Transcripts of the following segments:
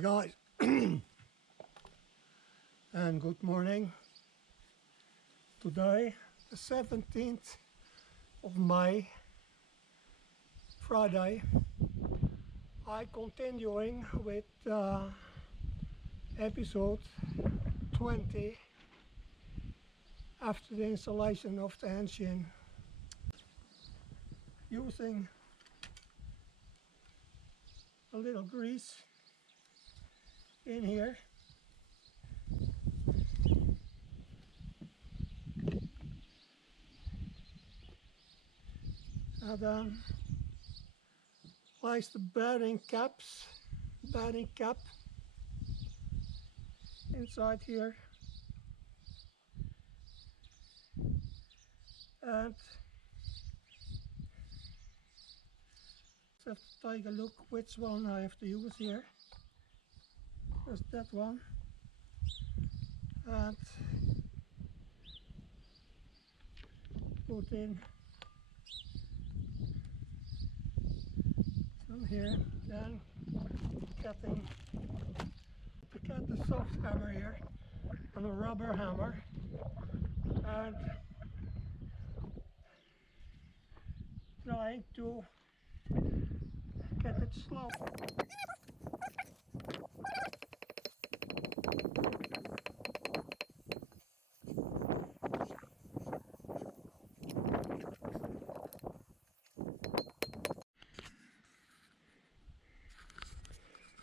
Hey guys, and good morning. Today, the 17th of May, Friday, I continuing with episode 20 after the installation of the engine, using a little grease in here. And then place the bearing cap inside here, and have to take a look which one I have to use here. There's that one, and put in some here, then get the soft hammer here and a rubber hammer, and trying to get it slow.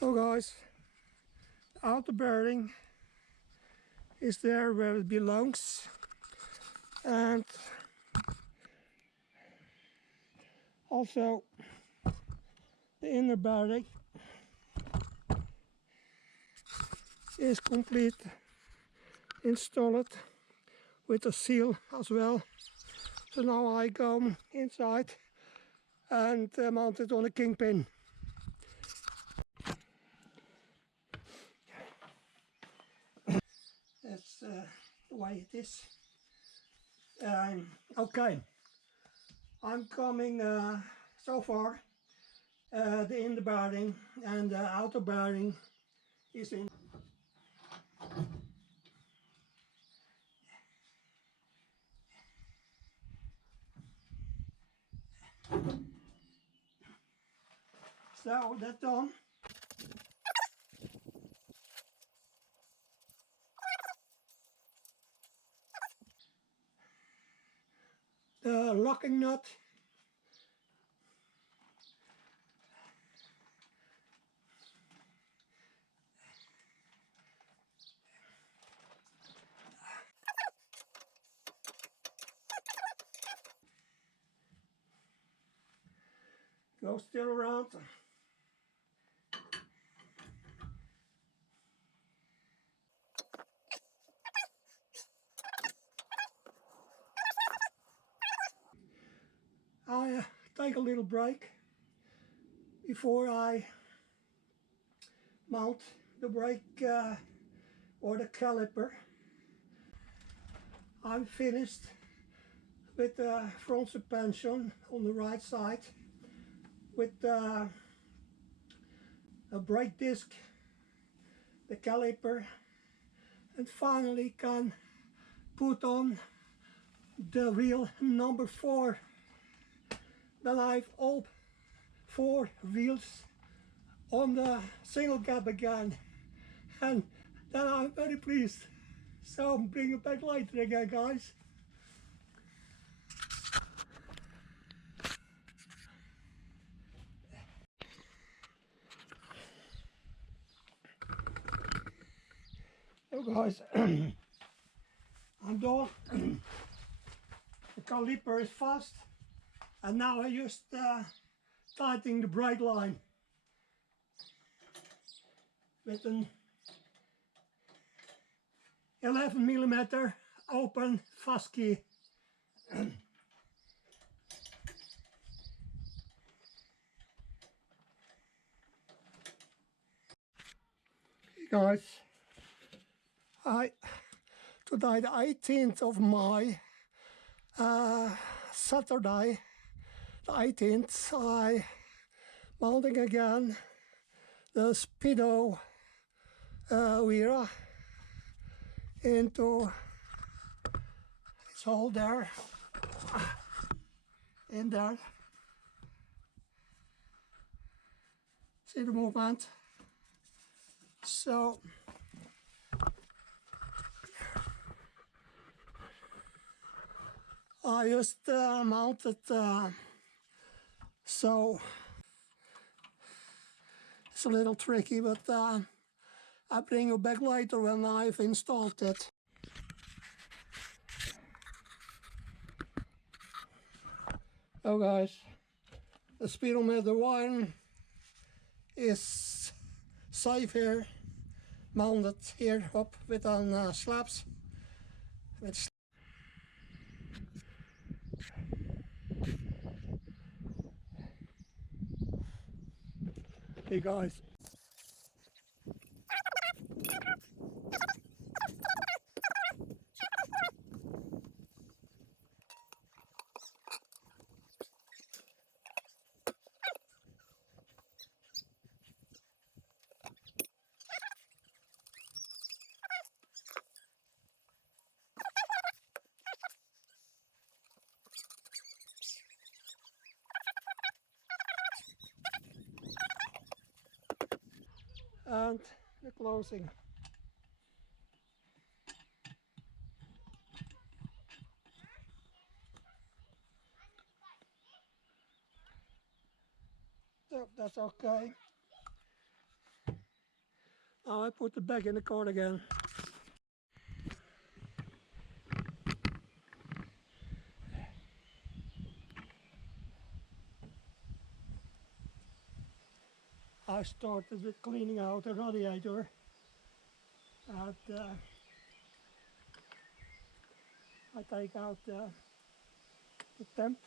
So guys, the outer bearing is there where it belongs, and also the inner bearing is complete, installed with a seal as well. So now I go inside and mount it on a kingpin. That's the way it is. Okay, I'm coming so far. The inner bearing and the outer bearing is in. So that's done. The locking nut goes still around. I take a little break before I mount the brake or the caliper. I'm finished with the front suspension on the right side, with a brake disc, the caliper, and finally can put on the wheel number 4. Then I have all 4 wheels on the single gap again, and then I'm very pleased. So I'll bring it back later again, guys. So guys, I'm done. The caliper is fast, and now I just tightening the brake line with an 11mm open fast key. Hey guys, today the 18th of May, Saturday the 18th, I mounting again the speedo wheel into this hole there, in there. See the movement? So I just mounted so it's a little tricky, but I'll bring you back later when I've installed it. Oh guys, the speedometer wire is safe here, mounted here up with on slabs. Hey guys. And the closing. So that's okay. Now I put it back in the cord again. I started with cleaning out the radiator, and I take out the temp.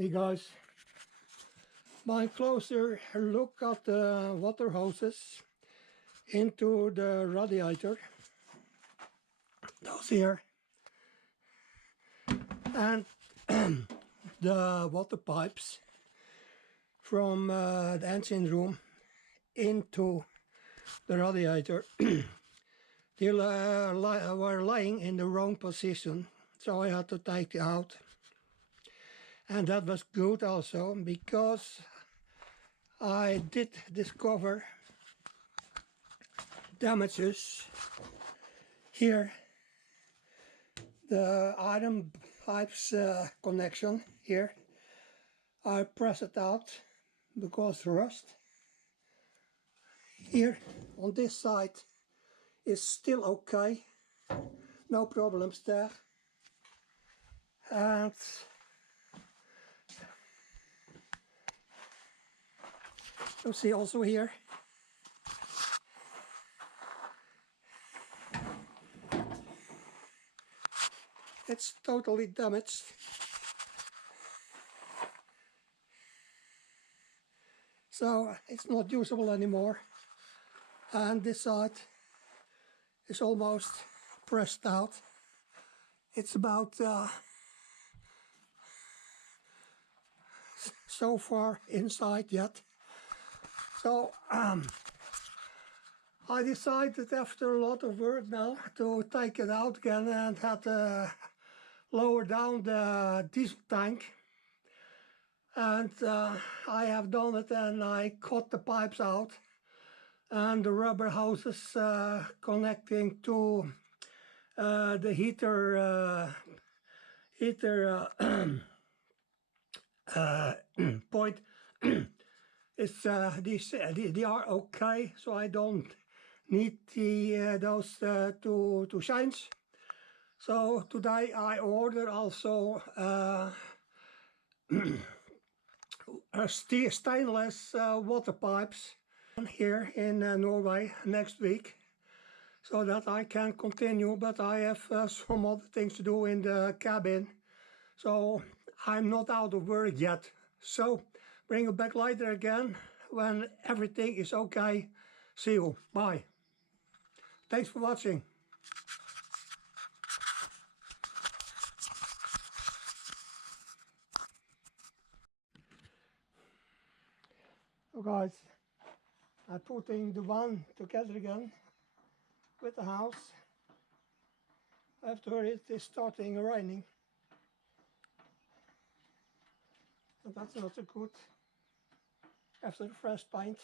Hey guys, my closer look at the water hoses into the radiator, those here, and the water pipes from the engine room into the radiator. They were lying in the wrong position, so I had to take it out. And that was good also, because I did discover damages here. The iron pipes connection here, I press it out because rust. Here on this side is still okay, no problems there. And you see also here, it's totally damaged. So it's not usable anymore. And this side is almost pressed out. It's about so far inside yet. So I decided after a lot of work now to take it out again, and had to lower down the diesel tank. And I have done it, and I cut the pipes out and the rubber hoses connecting to the heater point. It's they are okay, so I don't need those to change. So today I order also stainless water pipes here in Norway next week, so that I can continue, but I have some other things to do in the cabin, so I'm not out of work yet. So bring you back later again when everything is okay. See you. Bye. Thanks for watching. So guys, I'm putting the one together again with the house. After it is starting raining. And that's not so good after the fresh paint.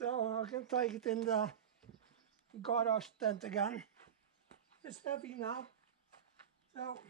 So I can take it in the garage tent again. It's heavy now. So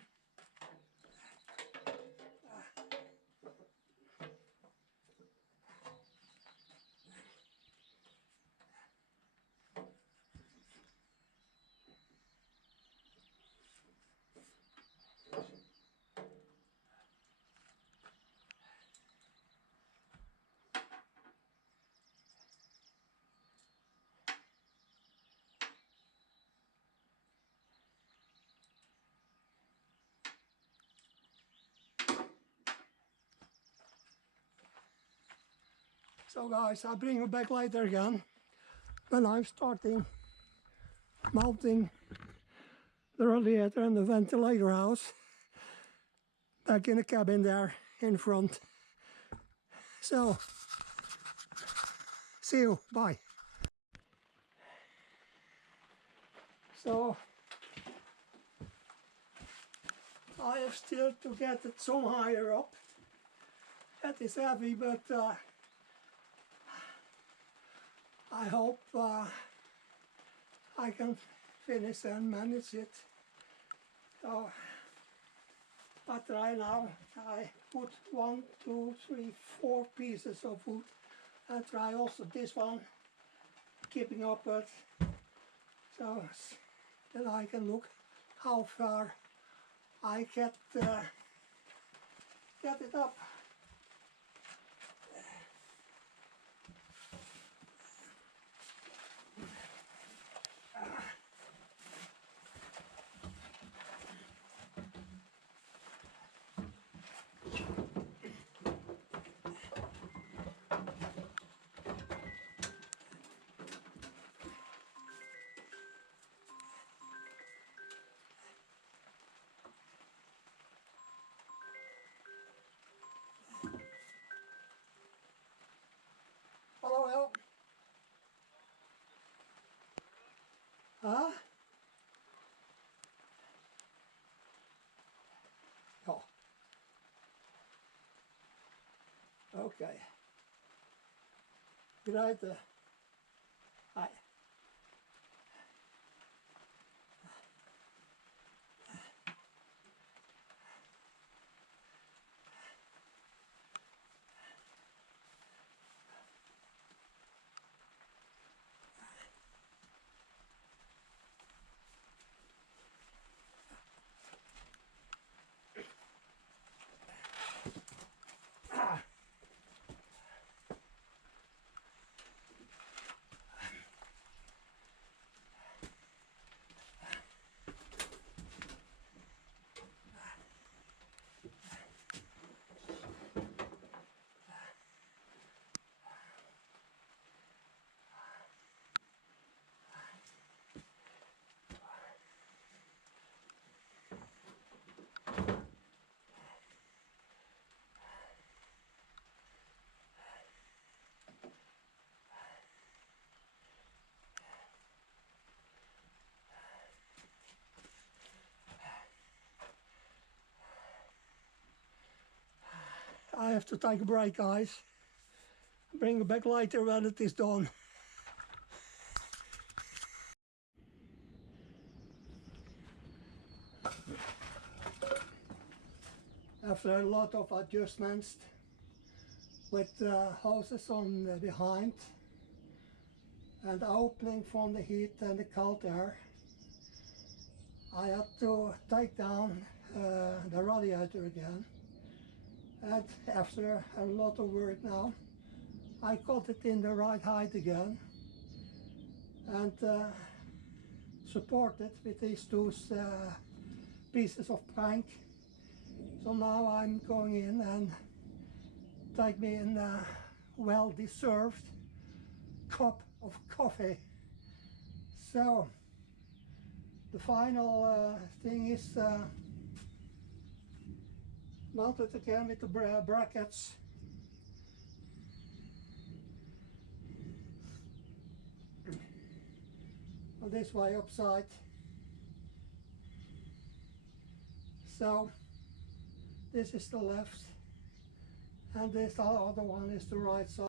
So guys, I'll bring you back later again when I'm starting mounting the radiator and the ventilator house back in the cabin there in front. So, see you, bye. So, I have still to get it some higher up. That is heavy, but I hope I can finish and manage it. So, I try now. I put 1, 2, 3, 4 pieces of wood. I try also this one, keeping up it, so that I can look how far I get it up. Hello. Huh? Oh. Okay. Right there. Hi. I have to take a break, guys. Bring it back later when it is done. After a lot of adjustments with hoses on behind and opening from the heat and the cold air, I had to take down the radiator again. And after a lot of work now, I got it in the right height again and support it with these two pieces of plank. So now I'm going in and take me in a well-deserved cup of coffee. So the final thing is mounted again with the brackets. This way upside. So this is the left and this other one is the right side.